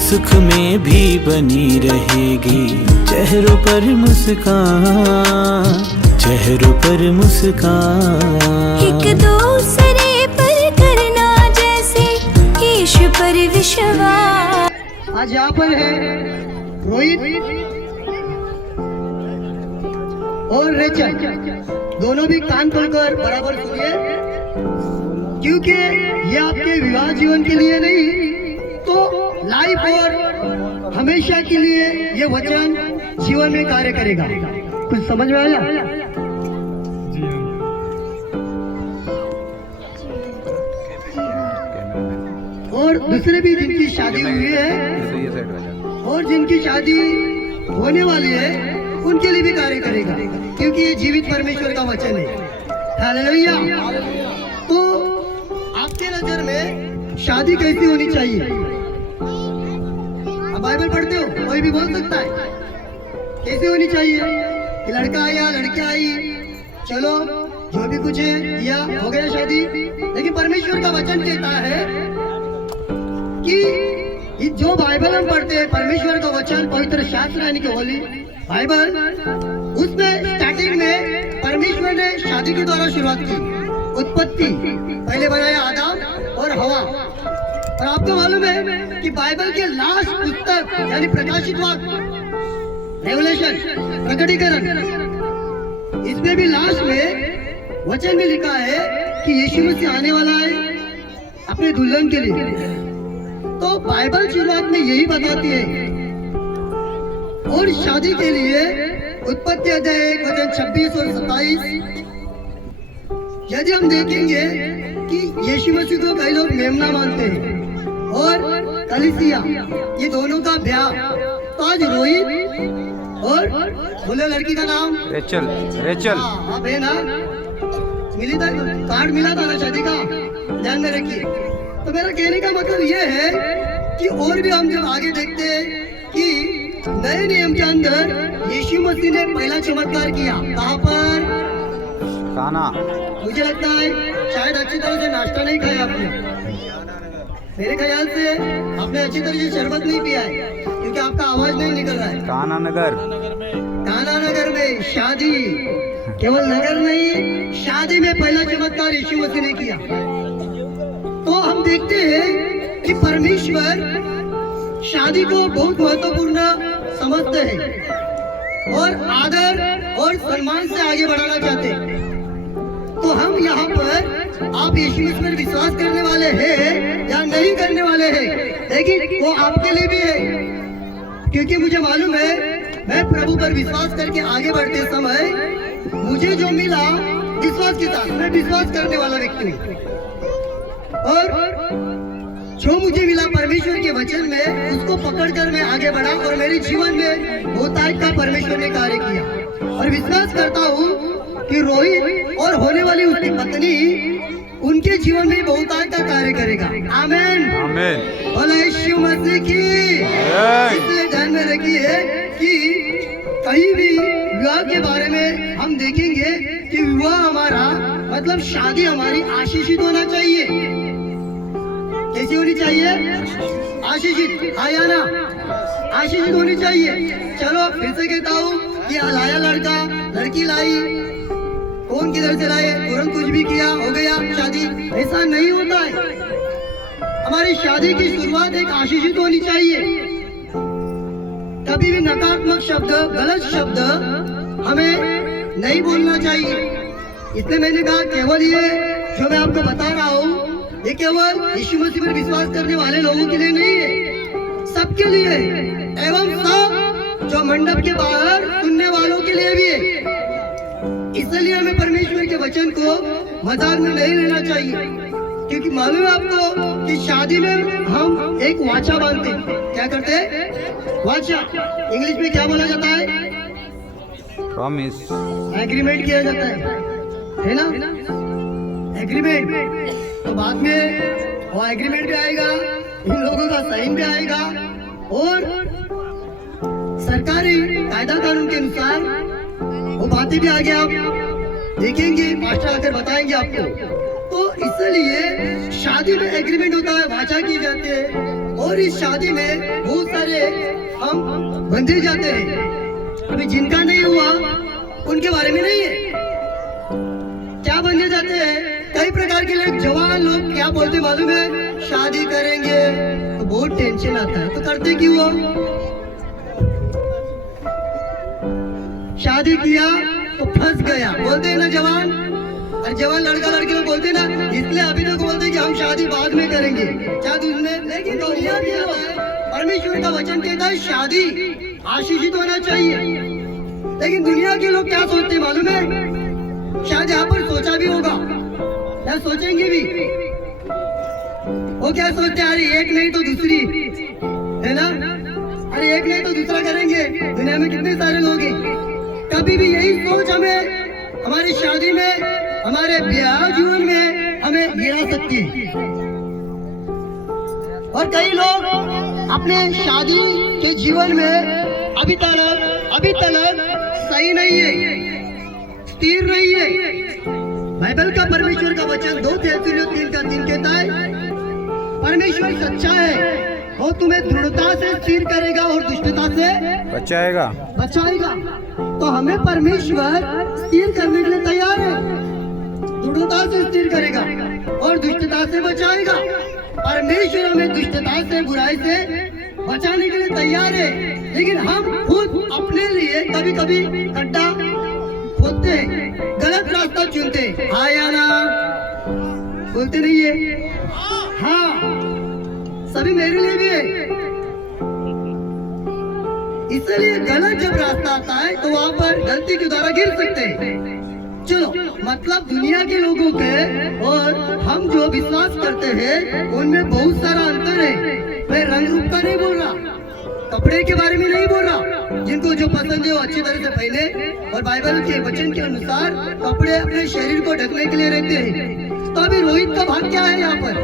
सुख में भी बनी रहेगी, चेहरों पर मुस्कान, चेहरों पर मुस्कान। एक दूसरे पर करना जैसे ईश्वर पर विश्वास। आज यहाँ पर है रोहित और रेचल, दोनों भी कान खोलकर बराबर सुनिए, क्योंकि ये आपके विवाह जीवन के लिए नहीं तो लाइफ और हमेशा के लिए ये वचन जीवन में कार्य करेगा। कुछ समझ में आया? और दूसरे भी जिनकी शादी हुई है और जिनकी शादी होने वाली है उनके लिए भी कार्य करेगा, क्योंकि ये जीवित परमेश्वर का वचन है। हालेलुया। तो आपके नजर में शादी कैसी होनी चाहिए? आप बाइबल पढ़ते हो, कोई भी बोल सकता है कैसी होनी चाहिए कि लड़का आया लड़की आई, चलो जो भी कुछ है किया, हो गया शादी। लेकिन परमेश्वर का वचन कहता है कि जो बाइबल हम पढ़ते हैं, परमेश्वर का वचन, पवित्र शास्त्र यानी कि होली बाइबल, उसमें स्टार्टिंग में परमेश्वर ने शादी के द्वारा शुरुआत की, उत्पत्ति। पहले बनाया आदम और हवा। और आपको मालूम है कि बाइबल के लास्ट पुस्तक यानी प्रकाशित वाक्य, रेवलेशन, प्रकटीकरण, इसमें भी लास्ट में वचन में लिखा है कि यीशु मसीह आने वाला है अपने दुल्हन के लिए। तो बाइबल शुरुआत में यही बताती है। और शादी के लिए उत्पत्ति अध्याय 1 वचन 26 और 27, यदि हम देखेंगे कि यीशु मसीह को कई लोग मेमना मानते हैं और कलीसिया, ये दोनों का ब्याह। तो आज रोहित और बोले लड़की का नाम रेचल। रेचल हाँ बहना, मिली था, कार्ड मिला था ना शादी का, ध्यान में रखिए। तो मेरा कहने का मतलब ये है कि और भी हम जब आगे देखते हैं कि नए नियम के अंदर यीशु मसीह ने पहला चमत्कार किया, कहाँ पर? काना। मुझे लगता है शायद अच्छी तरह से नाश्ता नहीं खाया आपने, मेरे ख्याल से आपने अच्छी तरह से शरबत नहीं पिया है, क्योंकि आपका आवाज नहीं निकल रहा है। काना नगर। काना नगर में शादी, केवल नगर नहीं, शादी में पहला चमत्कार यीशु मसीह ने किया। तो हम देखते हैं कि परमेश्वर शादी को बहुत महत्वपूर्ण समझते हैं और आदर और सम्मान से आगे बढ़ाना चाहते हैं। तो हम यहाँ पर, आप यीशु मसीह पर विश्वास करने वाले हैं या नहीं करने वाले हैं, लेकिन वो आपके लिए भी है, क्योंकि मुझे मालूम है मैं प्रभु पर विश्वास करके आगे बढ़ते समय मुझे जो मिला विश्वास के साथ, मैं विश्वास करने वाला व्यक्ति हूँ। और जो मुझे मिला परमेश्वर के वचन में, उसको पकड़कर मैं आगे बढ़ा और मेरे जीवन में बहुतायत का परमेश्वर ने कार्य किया। और विश्वास करता हूँ कि रोहित और होने वाली उसकी पत्नी, उनके जीवन में बहुतायत का कार्य करेगा। आमीन आमीन। बोलो यीशु मसीह की। इसलिए ध्यान में रखिए कि कहीं भी विवाह के बारे में हम देखेंगे कि विवाह हमारा मतलब शादी हमारी आशीषित होना चाहिए। कैसी होनी चाहिए? आशीषित। आया ना? आशीषित होनी चाहिए। चलो फिर से कहता हूँ कि लाया लड़का, लड़की लाई, कौन किधर से लाए, तुरंत कुछ भी किया, हो गया शादी, ऐसा नहीं होता है। हमारी शादी की शुरुआत एक आशीषित होनी चाहिए। कभी भी नकारात्मक शब्द, गलत शब्द हमें नहीं बोलना चाहिए। इसलिए मैंने कहा केवल ये जो मैं आपको बता रहा हूँ, ये केवल यीशु मसीह पर विश्वास करने वाले लोगों के लिए नहीं है, सबके लिए है, एवं सब जो मंडप के बाहर सुनने वालों के लिए भी है। इसलिए हमें परमेश्वर के वचन को मजाक में नहीं लेना चाहिए, क्योंकि मालूम है आपको कि शादी में हम एक वाचा बांधते हैं। क्या करते हैं? वाचा। इंग्लिश में क्या बोला जाता है? प्रॉमिस। एग्रीमेंट किया जाता है ना? एग्रीमेंट। तो बाद में वो एग्रीमेंट भी आएगा, इन लोगों का साइन भी आएगा और सरकारी कायदा कानून के अनुसार वो बातें भी आगे आप देखेंगे, मास्टर आकर बताएंगे आपको। तो इसलिए शादी में एग्रीमेंट होता है, वाचा की जाती है और और इस शादी में बहुत सारे हम बंधे जाते हैं। अभी जिनका नहीं हुआ उनके बारे में नहीं है, क्या बंधे जाते हैं कई प्रकार के लोग। जवान लोग क्या बोलते मालूम है, शादी करेंगे तो बहुत टेंशन आता है, तो करते क्यों हो? शादी किया तो फंस गया बोलते हैं ना जवान। और जवान लड़का लड़की लोग बोलते हैं ना, इसलिए अभी तक बोलते हैं कि हम शादी बाद में करेंगे, क्या तुझमें। लेकिन दुनिया के लोग, परमेश्वर का वचन कहता है शादी आशीषित होना चाहिए। लेकिन दुनिया के लोग क्या सोचते मालूम है, शायद यहाँ पर सोचा भी होगा, क्या सोचेंगे भी, वो क्या सोचते हैं, अरे एक नहीं तो दूसरी, है ना, अरे एक नहीं तो दूसरा करेंगे। दुनिया में कितने सारे लोग हैं, कभी भी यही सोच हमें हमारी शादी में, हमारे ब्याह जीवन में हमें गिरा सकती है। और कई लोग अपने शादी के जीवन में अभी तक सही नहीं है, स्थिर नहीं है। बाइबल का, परमेश्वर का वचन 2 थिस्सलुनीकियों 3:3 कहता है, परमेश्वर सच्चा है, वो तुम्हें दृढ़ता से स्थिर करेगा और दुष्टता से बचाएगा। तो हमें परमेश्वर स्थिर करने के लिए तैयार है, दृढ़ता से स्थिर करेगा और दुष्टता से बचाएगा। परमेश्वर हमें दुष्टता से, बुराई से बचाने के लिए तैयार है। लेकिन हम खुद अपने लिए कभी कभी गड्ढा खोदते हैं, गलत रास्ता चुनते हैं। हाँ या ना बोलते नहीं है? हाँ, सभी मेरे लिए भी है। इसलिए गलत जब रास्ता आता है तो वहाँ पर गलती के द्वारा गिर सकते हैं। चलो, मतलब दुनिया के लोगों के और हम जो विश्वास करते हैं उनमें बहुत सारा अंतर है। मैं रंग रूप का नहीं बोल रहा, कपड़े के बारे में नहीं बोल रहा, जिनको जो पसंद है वो अच्छी तरह से पहने, और बाइबल के वचन के अनुसार कपड़े अपने शरीर को ढकने के लिए रहते हैं। तो अभी रोहित का भाग क्या है यहाँ पर?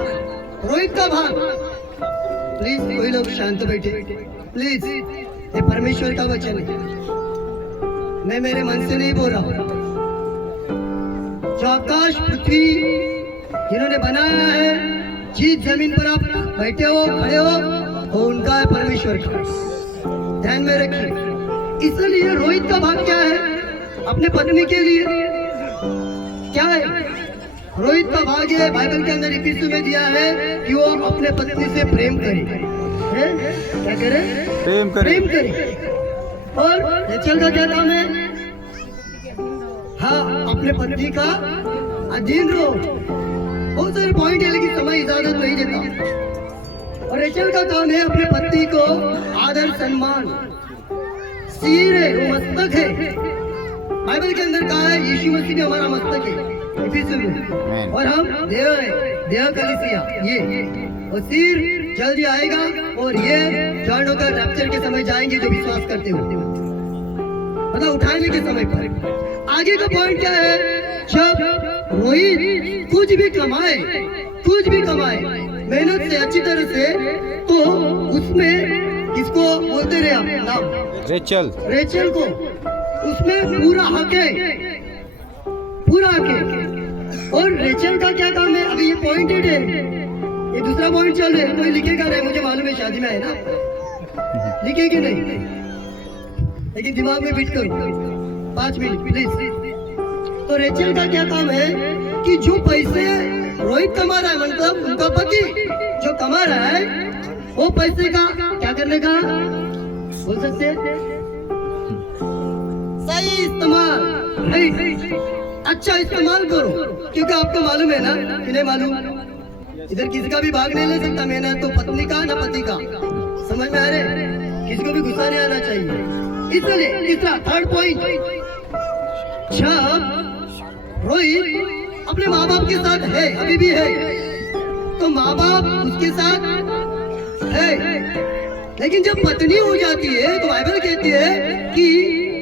रोहित का भाग, प्लीज कोई लोग शांत बैठे प्लीज, ये परमेश्वर का वचन है, मैं मेरे मन से नहीं बोल रहा हूँ। जो आकाश पृथ्वी जिन्होंने बनाया है, जिस जमीन पर आप बैठे हो, खड़े हो, वो उनका है, परमेश्वर का, ध्यान में रखिए। इसलिए रोहित का भाग क्या है अपने पत्नी के लिए? क्या है रोहित का भाग? है बाइबल के अंदर 21 में दिया है कि वो अपने पत्नी से प्रेम करे। क्या करे? प्रेम करे। और रेचल का क्या काम है? हाँ, अपने पत्नी का अधीन रहो। बहुत सारे पॉइंट है लेकिन समय इजाजत नहीं देता। और रेचल का काम है अपने पति को आदर सम्मान, सिर है, वो मस्तक है। बाइबल के अंदर कहा है यीशु मसीह ने हमारा मस्तक है, और हम देह है, देह कलीसिया ये, और सिर जल्दी आएगा और ये जॉइन होकर रैप्चर के समय जाएंगे जो विश्वास करते हो, मतलब उठाने के समय पर। आगे का पॉइंट क्या है? जब रोहित कुछ भी कमाए मेहनत से अच्छी तरह से, तो उसमें किसको बोलते रहे हम नाम? रेचल को उसमें पूरा हक है। और रेचल का क्या काम है? अभी ये पॉइंट है, ये दूसरा पॉइंट चल रहा है, कोई लिखेगा नहीं, मुझे मालूम है शादी में है ना, लिखेगी नहीं, लेकिन दिमाग में फिट करो 5 मिनट प्लीज। तो रेचल का क्या काम है कि जो पैसे रोहित कमा रहा है, मतलब उनका पति जो कमा रहा है, वो पैसे का क्या करने का बोल सकते हैं? सही इस्तेमाल, अच्छा इस्तेमाल करो, क्योंकि आपको मालूम है ना कि नहीं मालूम, इधर किसी का भी भाग नहीं ले सकता मेहनत, तो पत्नी का ना पति का, समझ में आ रहे? किसी को भी गुस्सा नहीं आना चाहिए। इसलिए तीसरा, थर्ड पॉइंट, जब रोहित अपने माँ बाप के साथ है, अभी भी है, तो माँ बाप उसके साथ है, लेकिन जब पत्नी हो जाती है तो बाइबल कहती है कि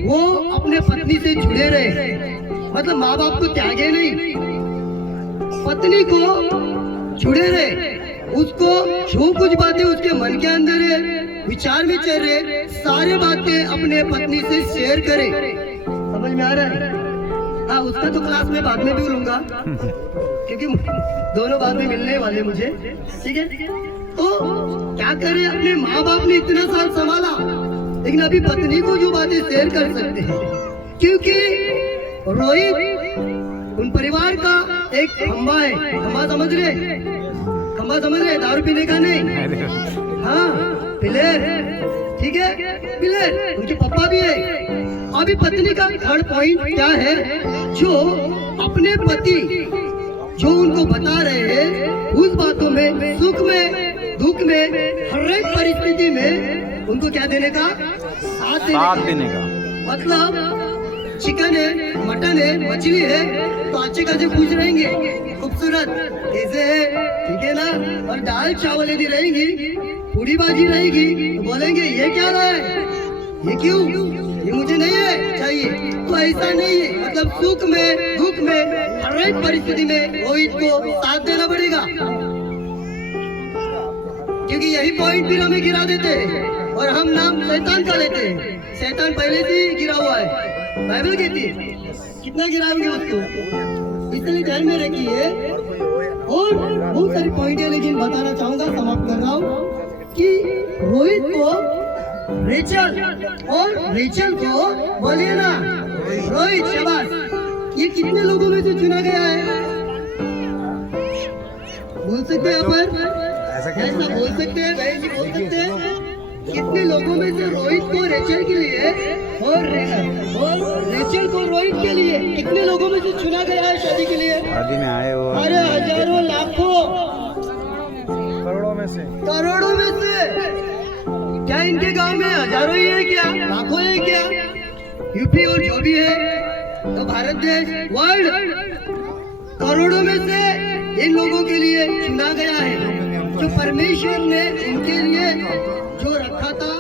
वो अपने पत्नी से जुड़े रहे, मतलब माँ बाप को त्यागे नहीं, पत्नी को जुड़े रहे, उसको जो कुछ बातें उसके मन के अंदर है, विचार में चल रहे, सारे बातें अपने पत्नी से शेयर करे। समझ में आ रहा है? हाँ, उसका तो क्लास में बाद में भी लूंगा, क्योंकि दोनों बाद में मिलने वाले मुझे, ठीक है? तो क्या क्या करे, अपने माँ बाप ने इतना साल संभाला, लेकिन अभी पत्नी को जो बातें शेयर कर सकते हैं, क्योंकि रोहित उन परिवार का एक खंबा है। खंबा समझ रहे, दारू पीने का नहीं, हाँ पिलर, ठीक है, पिलर। उनके पापा भी है। अभी पत्नी का थर्ड पॉइंट क्या है, जो अपने पति जो उनको बता रहे हैं, उस बातों में, सुख में, दुख में, हर एक परिस्थिति में उनको क्या देने का, साथ देने का। मतलब चिकन है, मटन है, मछली है, तो अच्छे खासे खुश रहेंगे, खूबसूरत कैसे है, ठीक है ना। और दाल चावल यदि रहेंगी, पूरी भाजी रहेगी, तो बोलेंगे ये क्या रहा है, ये क्यों, ये मुझे नहीं है चाहिए। तो ऐसा नहीं है, मतलब सुख में, दुख में, हर एक परिस्थिति में रोहित को साथ देना पड़ेगा, क्योंकि यही पॉइंट फिर हमें गिरा देते हैं और हम नाम शैतान का लेते हैं। शैतान पहले से ही गिरा हुआ है, बाइबल कहती है, कितना गिराओगे उसको, इसलिए ध्यान में रखिए। और बहुत सारी पॉइंट है, लेकिन बताना चाहूंगा, समाप्त कर रहा हूँ कि रोहित को रेचल को बोलिए ना, रोहित शाबाश, ये कितने लोगों में से चुना गया है, बोल सकते हैं अपन, ऐसा बोल सकते हैं, बहन जी बोल सकते हैं, कितने लोगों में से रोहित को रेचल के लिए और रेचल को रोहित के लिए कितने लोगों में से चुना गया है शादी के लिए? शादी में आए हो, अरे हजारों, लाखों, करोड़ों में से। क्या इनके गांव में हजारों ही है क्या, लाखों है क्या? यूपी और जो भी है, तो भारत देश, वर्ल्ड, करोड़ों में से इन लोगों के लिए चुना गया है, जो परमेश्वर ने इनके लिए जो रखा था